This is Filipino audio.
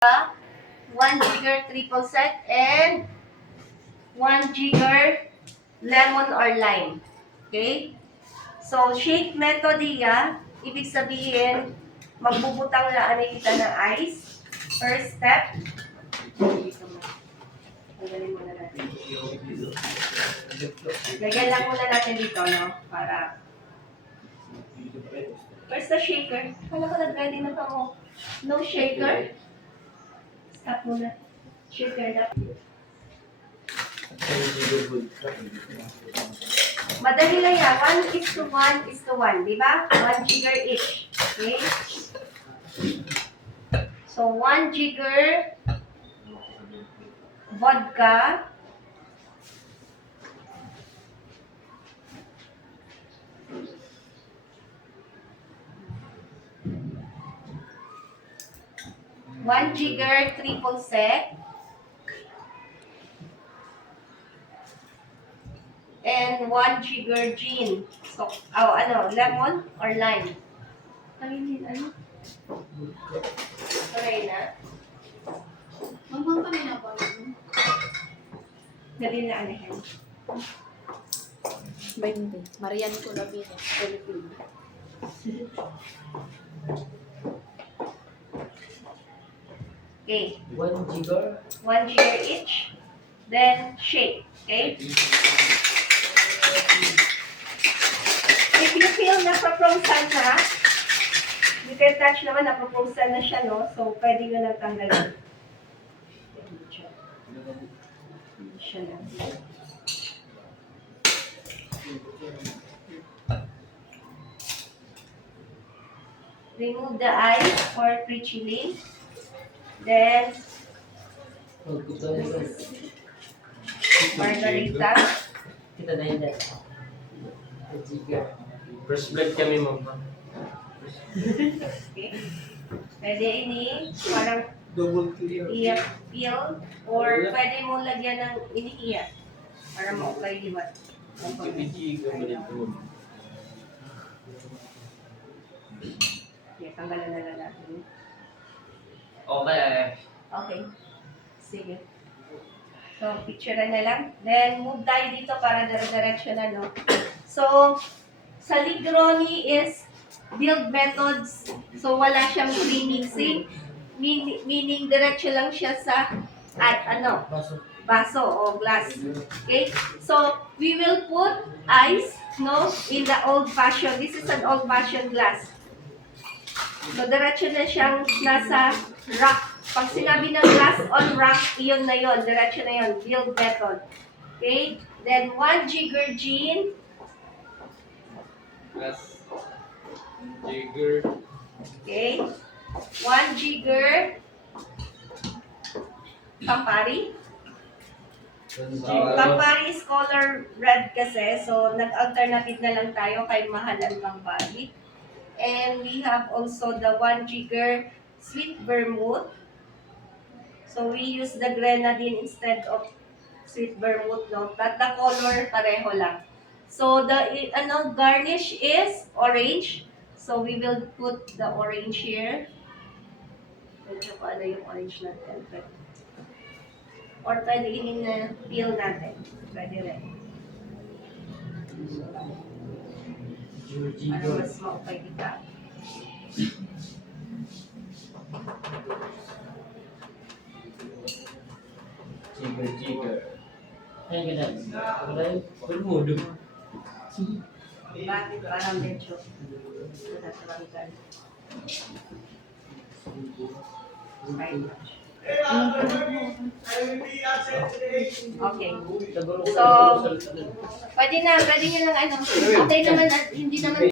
1 jigger triple sec, and 1 jigger lemon or lime. Okay? So, shake method ibig sabihin, magbubutang laan kita ng ice. First step. Tanggalin muna natin. Lagyan lang muna natin dito, no? Para... Where's the shaker? Kala ko nag-ready na pa mo. No shaker? Stop muna. Shaker na. Madali lang yan. 1:1:1. Diba? 1 jigger each. Okay? So, 1 jigger vodka. One jigger triple sec. And 1 jigger gin. So, lemon or lime? Ano? Sorry na. Mamang kami na ba? Dali na anahin. 20. Marian ko na bin. Philippines. Okay. 1 jigger. 1 jigger each. Then, shake. Okay? If you feel na proposal na, you can touch naman na proposal na siya, no? So, pwede nyo lang tanggalin. Siya na. Remove the ice for pre-chilling. Then, margarita. Kita na yun. Jigger. First blood kami, ma'am. Okay. Pwede ini, parang Double clear. peel, or pwede mo lagyan ng iniiyak para maukay liwat. Jigger mo din po. Okay, tanggalan na lang natin. Okay. Okay. Sige. So, picturean na lang. Then, move tayo dito para dire-diretso na, no? So, sa Negroni is build methods. So, wala siyang pre-mixing. Meaning, diretso lang siya sa baso o glass. Okay? So, we will put ice, no, in the old-fashioned. This is an old-fashioned glass. So, diretso na siyang nasa rock. Pag sinabi ng glass on rock, iyon na yon, diretso na yon, build method. Okay? Then, 1 jigger gin. Plus jigger. Okay? 1 jigger Campari. Campari is color red kasi, so nag-alternative na lang tayo kay mahal ang Campari. And we have also the 1 jigger sweet vermouth. So we use the grenadine instead of sweet vermouth, no? But the color pareho lang. So the garnish is orange. So we will put the orange here. Medyo pa yung orange natin. Or pwede peel natin. Pwede rin. Para mas maupay kita. Jigger. Ay, ganun. Pagmudo. Bakit? Parang medyo natataranggan. Okay. So, pwede nyo lang okay naman at hindi naman